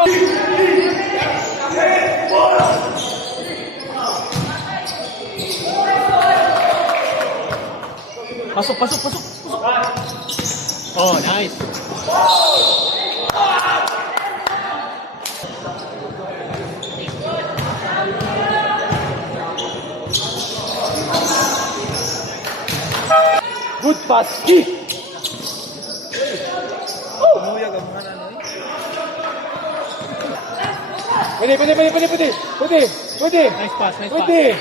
Pasok, pasok, pasok, pasok. Oh, nice. Good pass. Pwede. Nice pass, nice pass. Pwede.